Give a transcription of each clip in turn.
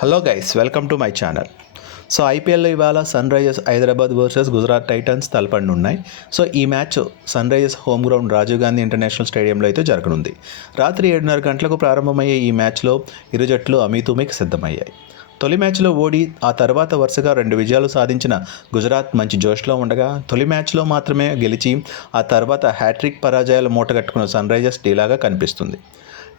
Hello guys, welcome to my channel. So ఐపీఎల్లో ఇవాళ sunrisers Hyderabad versus Gujarat titans తలపడనున్నాయి. So ఈ match sunrisers home ground Rajiv Gandhi international స్టేడియంలో అయితే జరగనుంది. రాత్రి 7:30 గంటలకు ప్రారంభమయ్యే ఈ మ్యాచ్లో ఇరు జట్లు అమీతుమీకి సిద్ధమయ్యాయి. తొలి మ్యాచ్లో ఓడి ఆ తర్వాత వరుసగా 2 విజయాలు సాధించిన గుజరాత్ మంచి జోష్లో ఉండగా, తొలి మ్యాచ్లో మాత్రమే గెలిచి ఆ తర్వాత హ్యాట్రిక్ పరాజయాలు మూటగట్టుకున్న సన్ రైజర్స్ డీలాగా కనిపిస్తుంది.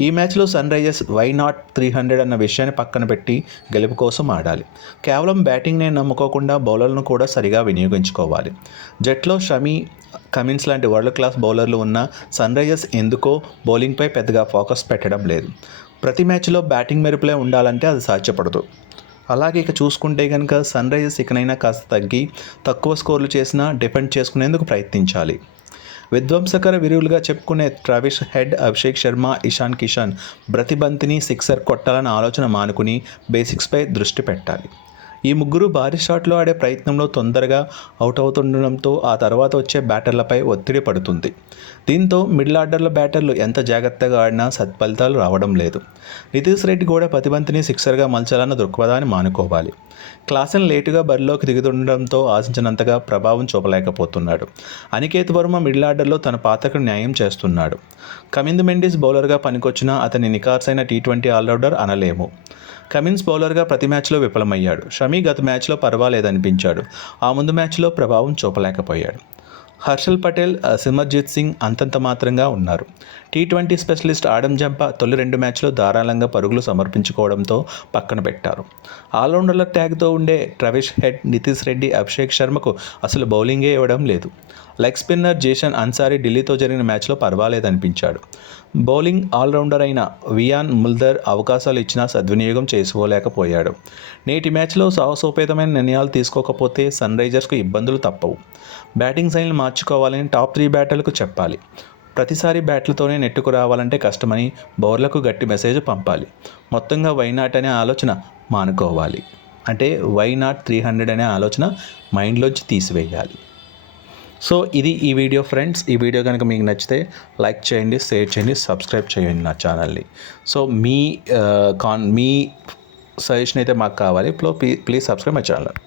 ఈ మ్యాచ్లో సన్ రైజర్స్ వై నాట్ 300 అన్న విషయాన్ని పక్కన పెట్టి గెలుపు కోసం ఆడాలి. కేవలం బ్యాటింగ్నే నమ్ముకోకుండా బౌలర్లను కూడా సరిగా వినియోగించుకోవాలి. జట్లో షమి, కమిన్స్ లాంటి వరల్డ్ క్లాస్ బౌలర్లు ఉన్న సన్ రైజర్స్ ఎందుకో బౌలింగ్పై పెద్దగా ఫోకస్ పెట్టడం లేదు. ప్రతి మ్యాచ్లో బ్యాటింగ్ మెరుపులే ఉండాలంటే అది సాధ్యపడదు. అలాగే ఇక చూసుకుంటే కనుక సన్ రైజర్స్ ఇకనైనా కాస్త తగ్గి తక్కువ స్కోర్లు చేసినా డిఫెండ్ చేసుకునేందుకు ప్రయత్నించాలి. విధ్వంసకర వీరులుగా చెప్పుకునే ట్రావిస్ హెడ్, అభిషేక్ శర్మ, ఇషాన్ కిషన్ ప్రతి బంతిని సిక్సర్ కొట్టాలన్న ఆలోచన మానుకుని బేసిక్స్పై దృష్టి పెట్టాలి. ఈ ముగ్గురు భారీ షాట్లో ఆడే ప్రయత్నంలో తొందరగా అవుట్ అవుతుండడంతో ఆ తర్వాత వచ్చే బ్యాటర్లపై ఒత్తిడి పడుతుంది. దీంతో మిడిల్ ఆర్డర్ల బ్యాటర్లు ఎంత జాగ్రత్తగా ఆడినా సత్ఫలితాలు రావడం లేదు. నితీష్ రెడ్డి కూడా ప్రతి బంతిని సిక్సర్గా మలచాలన్న దృక్పథాన్ని మానుకోవాలి. క్లాసెన్ లేటుగా బరిలోకి దిగుతుండడంతో ఆశించినంతగా ప్రభావం చూపలేకపోతున్నాడు. అనికేత్ వర్మ మిడిల్ ఆర్డర్లో తన పాత్రకు న్యాయం చేస్తున్నాడు. కమింద్ మెండిస్ బౌలర్గా పనికొచ్చినా అతని నిఖార్సైన టీ20 ఆల్రౌండర్ అనలేము. కమిన్స్ బౌలర్గా ప్రతి మ్యాచ్లో విఫలమయ్యాడు. షమి గత మ్యాచ్లో పర్వాలేదనిపించాడు. ఆ ముందు మ్యాచ్లో ప్రభావం చూపలేకపోయాడు. హర్షల్ పటేల్, సిమర్జిత్ సింగ్ అంతంత మాత్రంగా ఉన్నారు. టీ20 స్పెషలిస్ట్ ఆడమ్ జంపా తొలి 2 మ్యాచ్లో ధారాళంగా పరుగులు సమర్పించుకోవడంతో పక్కన పెట్టారు. ఆల్రౌండర్ల ట్యాగ్తో ఉండే ట్రావిస్ హెడ్, నితీష్ రెడ్డి, అభిషేక్ శర్మకు అసలు బౌలింగే ఇవ్వడం లేదు. లెగ్ స్పిన్నర్ జేసన్ అన్సారీ ఢిల్లీతో జరిగిన మ్యాచ్లో పర్వాలేదనిపించాడు. బౌలింగ్ ఆల్రౌండర్ అయిన వియాన్ ముల్దర్ అవకాశాలు ఇచ్చినా సద్వినియోగం చేసుకోలేకపోయాడు. నేటి మ్యాచ్లో సాహసోపేతమైన నిర్ణయాలు తీసుకోకపోతే సన్ రైజర్స్కు ఇబ్బందులు తప్పవు. బ్యాటింగ్ శైలిని మార్చుకోవాలని టాప్ 3 బ్యాటర్లకు చెప్పాలి. ప్రతిసారి బ్యాట్లతోనే నెట్టుకు రావాలంటే కష్టమని బౌలర్లకు గట్టి మెసేజ్ పంపాలి. మొత్తంగా వై నాట్ అనే ఆలోచన మానుకోవాలి. అంటే వై నాట్ 300 అనే ఆలోచన మైండ్లోంచి తీసివేయాలి. సో ఇది ఈ వీడియో ఫ్రెండ్స్. ఈ వీడియో కనుక మీకు నచ్చితే లైక్ చేయండి, షేర్ చేయండి, సబ్స్క్రైబ్ చేయండి నా ఛానల్ని. సో మీ సజెషన్ అయితే మాకు కావాలి. Please subscribe my channel.